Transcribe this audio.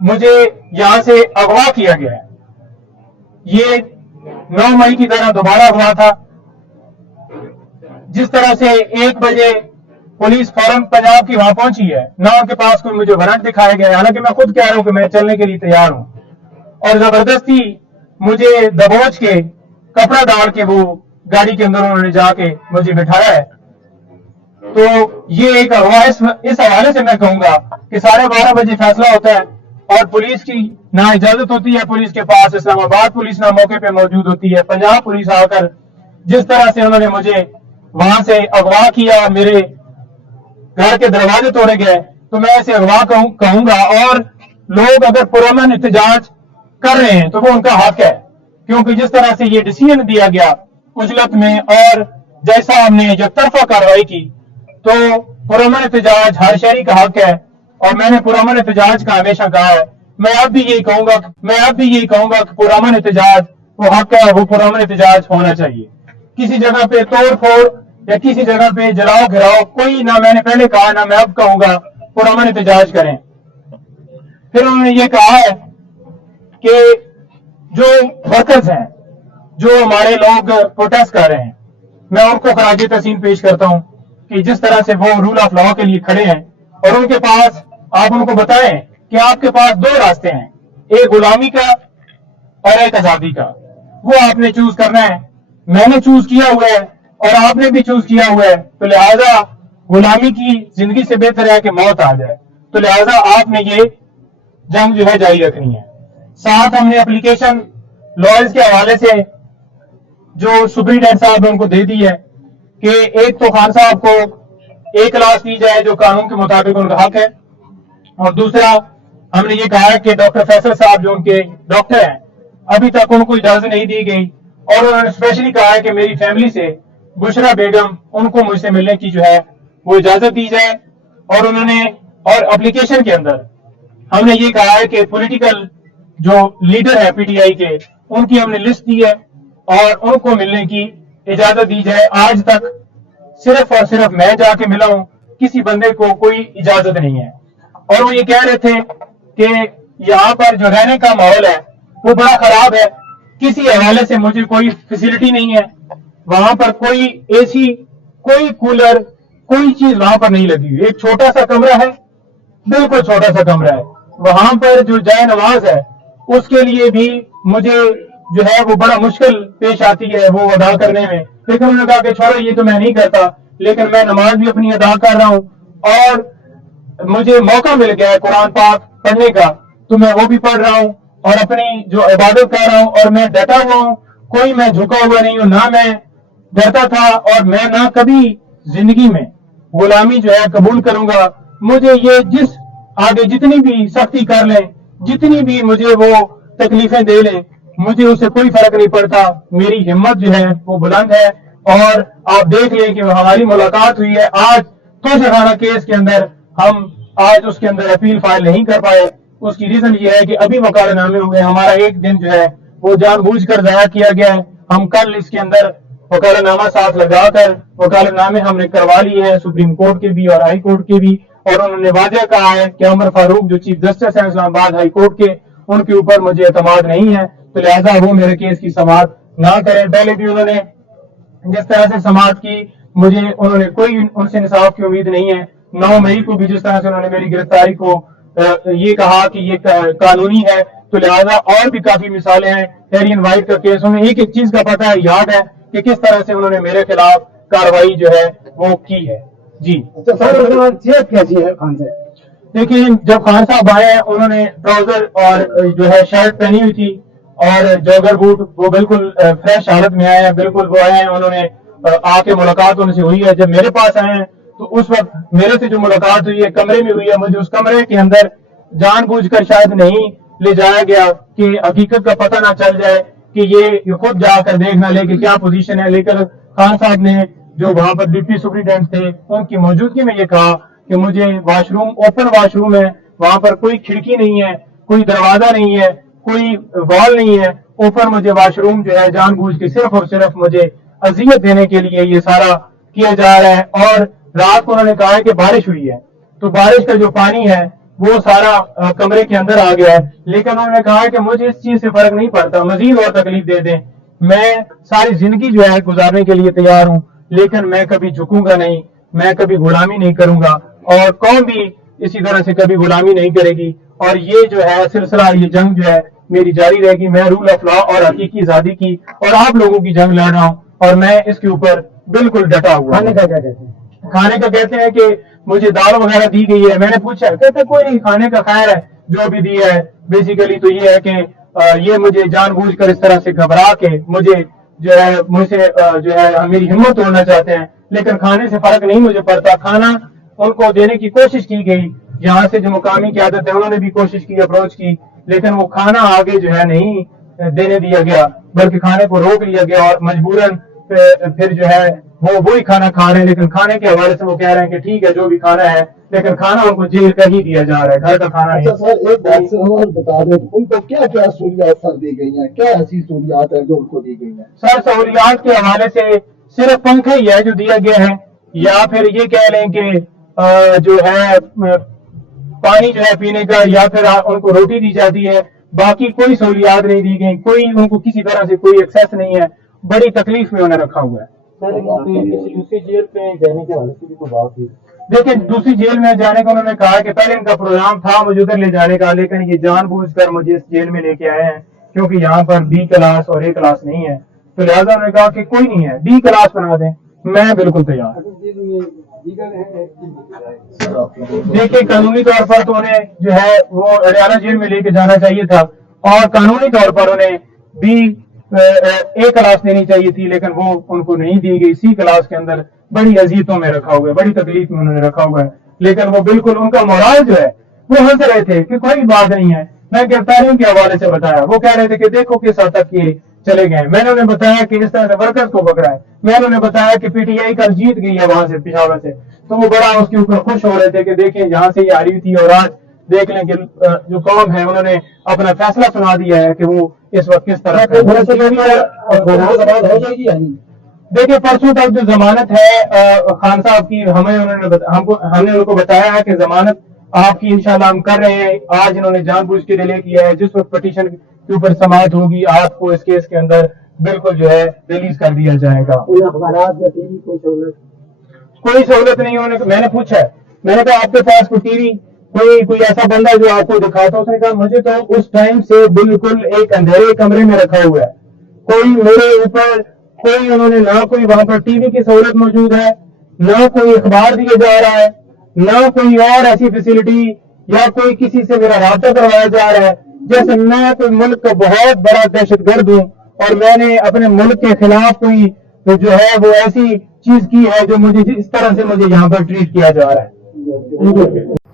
مجھے یہاں سے اغوا کیا گیا ہے. یہ 9 مئی کی طرح دوبارہ ہوا تھا. جس طرح سے 1 بجے پولیس فوراً پنجاب کی وہاں پہنچی ہے، نہ ان کے پاس کوئی مجھے وارنٹ دکھایا گیا ہے، حالانکہ میں خود کہہ رہا ہوں کہ میں چلنے کے لیے تیار ہوں، اور زبردستی مجھے دبوچ کے کپڑا ڈال کے وہ گاڑی کے اندر انہوں نے جا کے مجھے بٹھایا ہے. تو یہ ایک اغوا. اس حوالے سے میں کہوں گا کہ 12:30 بجے فیصلہ ہوتا ہے اور پولیس کی نہ اجازت ہوتی ہے پولیس کے پاس. اسلام آباد پولیس نہ موقع پہ موجود ہوتی ہے. پنجاب پولیس آ کر جس طرح سے انہوں نے مجھے وہاں سے اغوا کیا، میرے گھر کے دروازے توڑے گئے، تو میں اسے اغوا کہوں گا. اور لوگ اگر پرامن احتجاج کر رہے ہیں تو وہ ان کا حق ہے، کیونکہ جس طرح سے یہ ڈیسیژن دیا گیا عجلت میں اور جیسا ہم نے یک طرفہ کارروائی کی، تو پرامن احتجاج ہر شہری کا حق ہے. اور میں نے پرامن احتجاج کا ہمیشہ کہا ہے. میں اب بھی یہی کہوں گا کہ پرامن احتجاج وہ حق ہے، وہ پرامن احتجاج ہونا چاہیے. کسی جگہ پہ توڑ پھوڑ یا کسی جگہ پہ جلاؤ گھراؤ کوئی نہ، میں نے پہلے کہا نہ میں اب کہوں گا، پرامن احتجاج کریں. پھر انہوں نے یہ کہا ہے کہ جو ورکرز ہیں، جو ہمارے لوگ پروٹیسٹ کر رہے ہیں، میں ان کو خراج تحسین پیش کرتا ہوں کہ جس طرح سے وہ رول آف لا کے لیے کھڑے ہیں، اور ان کے پاس آپ ان کو بتائیں کہ آپ کے پاس 2 راستے ہیں، ایک غلامی کا اور ایک آزادی کا. وہ آپ نے چوز کرنا ہے. میں نے چوز کیا ہوا ہے اور آپ نے بھی چوز کیا ہوا ہے، تو لہذا غلامی کی زندگی سے بہتر ہے کہ موت آ جائے. تو لہذا آپ نے یہ جنگ جو ہے جاری رکھنی ہے. ساتھ ہم نے اپلیکیشن لائرز کے حوالے سے جو سپرنٹینڈنٹ صاحب نے ان کو دے دی ہے کہ ایک تو خان صاحب کو 1 کلاس دی جائے جو قانون کے مطابق ان کا حق ہے، اور دوسرا ہم نے یہ کہا ہے کہ ڈاکٹر فیصل صاحب جو ان کے ڈاکٹر ہیں ابھی تک ان کو اجازت نہیں دی گئی، اور انہوں نے اسپیشلی کہا ہے کہ میری فیملی سے بشرا بیگم ان کو مجھ سے ملنے کی جو ہے وہ اجازت دی جائے. اور انہوں نے اور اپلیکیشن کے اندر ہم نے یہ کہا ہے کہ پولیٹیکل جو لیڈر ہے پی ٹی آئی کے، ان کی ہم نے لسٹ دی ہے اور ان کو ملنے کی اجازت دی جائے. آج تک صرف اور صرف میں جا کے ملا ہوں، کسی بندے کو کوئی اجازت نہیں ہے. اور وہ یہ کہہ رہے تھے کہ یہاں پر جو رہنے کا ماحول ہے وہ بڑا خراب ہے، کسی حوالے سے مجھے کوئی فیسلٹی نہیں ہے. وہاں پر کوئی اے سی، کوئی کولر، کوئی چیز وہاں پر نہیں لگی ہوئی. ایک چھوٹا سا کمرہ ہے، بالکل چھوٹا سا کمرہ ہے. وہاں پر جو جائے نماز ہے اس کے لیے بھی مجھے جو ہے وہ بڑا مشکل پیش آتی ہے وہ ادا کرنے میں. لیکن انہوں نے کہا کہ چھوڑو یہ تو میں نہیں کرتا، لیکن میں نماز بھی اپنی ادا کر رہا ہوں، اور مجھے موقع مل گیا ہے قرآن پاک پڑھنے کا تو میں وہ بھی پڑھ رہا ہوں اور اپنی جو عبادت کر رہا ہوں، اور میں ڈٹا ہوا ہوں. کوئی میں جھکا ہوا نہیں ہوں، نہ میں ڈرتا تھا اور میں نہ کبھی زندگی میں غلامی جو ہے قبول کروں گا. مجھے یہ جس آگے جتنی بھی سختی کر لیں، جتنی بھی مجھے وہ تکلیفیں دے لیں، مجھے اس سے کوئی فرق نہیں پڑتا. میری ہمت جو ہے وہ بلند ہے. اور آپ دیکھ لیں کہ ہماری ملاقات ہوئی ہے آج توشہ خانہ کیس کے اندر، ہم آج اس کے اندر اپیل فائل نہیں کر پائے. اس کی ریزن یہ ہے کہ ابھی وکالت نامے ہو گئے، ہمارا ایک دن جو ہے وہ جان بوجھ کر ضائع کیا گیا ہے. ہم کل اس کے اندر وکالت نامہ ساتھ لگا کر وکالت نامے ہم نے کروا لی ہے، سپریم کورٹ کے بھی اور ہائی کورٹ کے بھی. اور انہوں نے واضح کہا ہے کہ عمر فاروق جو چیف جسٹس ہیں اسلام آباد ہائی کورٹ کے، ان کے اوپر مجھے اعتماد نہیں ہے، تو لہذا وہ میرے کیس کی سماعت نہ کریں. پہلے بھی انہوں نے جس طرح سے سماعت کی، مجھے انہوں نے کوئی ان سے انصاف کی امید نہیں ہے. 9 مئی کو بھی جس طرح سے انہوں نے میری گرفتاری کو یہ کہا کہ یہ قانونی ہے، تو لہذا اور بھی کافی مثالیں ہیں. ایرین وائٹ کا کیس انہیں ایک چیز کا پتہ ہے، یاد ہے کہ کس طرح سے انہوں نے میرے خلاف کاروائی جو ہے وہ کی ہے. جی صحت کیسی ہے خان صاحب؟ لیکن جب خان صاحب آئے ہیں انہوں نے ٹراؤزر اور جو ہے شرٹ پہنی ہوئی تھی اور جوگر بوٹ، وہ بالکل فریش حالت میں آئے ہیں. بالکل وہ آئے ہیں، انہوں نے آ کے ملاقات ان سے ہوئی ہے. جب میرے پاس آئے ہیں تو اس وقت میرے سے جو ملاقات ہوئی ہے کمرے میں ہوئی ہے. مجھے اس کمرے کے اندر جان بوجھ کر شاید نہیں لے جایا گیا کہ حقیقت کا پتہ نہ چل جائے، کہ یہ خود جا کر دیکھ نہ لے کہ کیا پوزیشن ہے. لیکن خان صاحب نے جو وہاں پر ڈپٹی سپرنٹینڈنٹ تھے ان کی موجودگی میں یہ کہا کہ مجھے wash room, open wash room ہے، وہاں پر کوئی کھڑکی نہیں ہے، کوئی دروازہ نہیں ہے، کوئی وال نہیں ہے، اوپن مجھے واش روم جو ہے جان بوجھ کے صرف اور صرف مجھے اذیت دینے کے لیے یہ سارا کیا جا رہا ہے. اور رات کو انہوں نے کہا ہے کہ بارش ہوئی ہے، تو بارش کا جو پانی ہے وہ سارا کمرے کے اندر آ گیا ہے، لیکن انہوں نے کہا کہ مجھے اس چیز سے فرق نہیں پڑتا، مزید اور تکلیف دے دیں، میں ساری زندگی جو ہے گزارنے کے لیے تیار ہوں، لیکن میں کبھی جھکوں گا نہیں، میں کبھی غلامی نہیں کروں گا، اور قوم بھی اسی طرح سے کبھی غلامی نہیں کرے گی، اور یہ جو ہے سلسلہ، یہ جنگ جو ہے میری جاری رہے گی، میں رول آف لا اور حقیقی آزادی کی اور آپ لوگوں کی جنگ لڑ رہا ہوں، اور میں اس کے اوپر بالکل ڈٹا ہوا ہوں۔ کھانے کا کیا کہتے ہیں؟ کھانے کا کہتے ہیں کہ مجھے دال وغیرہ دی گئی ہے، میں نے پوچھا، کہتے کوئی نہیں، کھانے کا خیر ہے جو بھی دیا ہے، بیسیکلی تو یہ ہے کہ یہ مجھے جان بوجھ کر اس طرح سے گھبرا کے مجھے جو ہے مجھ سے جو ہے میری ہمت توڑنا چاہتے ہیں، لیکن کھانے سے فرق نہیں مجھے پڑتا، کھانا ان کو دینے کی کوشش کی گئی، یہاں سے جو مقامی قیادت ہے انہوں نے بھی کوشش کی، اپروچ کی، لیکن وہ کھانا آگے جو ہے نہیں دینے دیا گیا، بلکہ کھانے کو روک لیا گیا، اور مجبوراً پھر جو ہے وہ وہی کھانا کھا رہے ہیں، لیکن کھانے کے حوالے سے وہ کہہ رہے ہیں کہ ٹھیک ہے جو بھی کھانا ہے، لیکن کھانا ان کو جیل کا ہی دیا جا رہا ہے، گھر کا کھانا اچھا نہیں۔ سر، ایک بات سے اور بتا دیں ان کو کیا کیا سہولیات سر دی گئی ہیں، کیا ایسی سہولیات ہیں جو ان کو دی گئی ہیں؟ سر سہولیات کے حوالے سے صرف پنکھا ہی ہے جو دیا گیا ہے، یا پھر یہ کہہ لیں کہ جو ہے پانی جو ہے پینے کا، یا پھر ان کو روٹی دی جاتی ہے، باقی کوئی سہولیات نہیں دی گئی، کوئی ان کو کسی طرح سے کوئی ایکسیس نہیں ہے، بڑی تکلیف میں انہیں رکھا ہوا ہے۔ دوسری جیل پہ جانے کے حوالے سے بھی کوئی بات ہوئی؟ دیکھیں دوسری جیل میں جانے کا انہوں نے کہا کہ پہلے ان کا پروگرام تھا مجھے ادھر لے جانے کا، لیکن یہ جان بوجھ کر مجھے اس جیل میں لے کے آئے ہیں، کیونکہ یہاں پر بی کلاس اور اے کلاس نہیں ہے، تو لہٰذا انہوں نے کہا کہ کوئی نہیں ہے، بی کلاس بنا دیں، میں بالکل تیار ہوں۔ دیکھیں قانونی طور پر تو انہیں جو ہے وہ اڈیالہ جیل میں لے کے جانا چاہیے تھا، اور قانونی طور پر انہیں بی اے کلاس دینی چاہیے تھی، لیکن وہ ان کو نہیں دی گئی، سی کلاس کے اندر بڑی اذیتوں میں رکھا ہوا ہے، بڑی تکلیف میں انہوں نے رکھا ہوا ہے، لیکن وہ بالکل ان کا مورال جو ہے وہ ہنس رہے تھے کہ کوئی بات نہیں ہے، میں گرفتاریوں کے حوالے سے بتایا، وہ کہہ رہے تھے کہ دیکھو کس حد تک یہ چلے گئے، میں نے انہیں بتایا کہ اس طرح سے ورکرز کو پکڑا ہے، میں نے انہیں بتایا کہ پی ٹی آئی کل جیت گئی ہے وہاں سے پشاور سے، تو وہ بڑا اس کے اوپر خوش ہو رہے تھے کہ دیکھیں جہاں سے یہ آ رہی تھی، اور آج دیکھ لیں کہ جو قوم ہے انہوں نے اپنا فیصلہ سنا دیا ہے کہ وہ اس وقت کس طرح دیکھیں پرسوں تک جو ضمانت ہے خان صاحب کی، ہم نے ان کو بتایا ہے کہ ضمانت آپ کی انشاءاللہ ہم کر رہے ہیں، آج انہوں نے جان بوجھ کے ڈیلے کیا ہے، جس وقت پٹیشن کے اوپر سماعت ہوگی آپ کو اس کیس کے اندر بالکل جو ہے ریلیز کر دیا جائے گا۔ اخبارات یا ٹی وی کوئی سہولت نہیں، انہوں نے میں نے پوچھا ہے، میں نے کہا آپ کے پاس کوئی ٹی وی کوئی ایسا بندہ جو آپ کو دکھاتا، اس نے کہا مجھے تو اس ٹائم سے بالکل ایک اندھیرے کمرے میں رکھا ہوا ہے، کوئی میرے اوپر کوئی انہوں نے نہ کوئی وہاں پر ٹی وی کی سہولت موجود ہے، نہ کوئی اخبار دیا جا رہا ہے، نہ کوئی اور ایسی فیسلٹی، یا کوئی کسی سے میرا رابطہ کروایا جا رہا ہے، جیسے میں کوئی ملک کا بہت بڑا دہشت گرد ہوں اور میں نے اپنے ملک کے خلاف کوئی جو ہے وہ ایسی چیز کی ہے جو مجھے اس طرح سے مجھے یہاں پر ٹریٹ کیا جا رہا ہے۔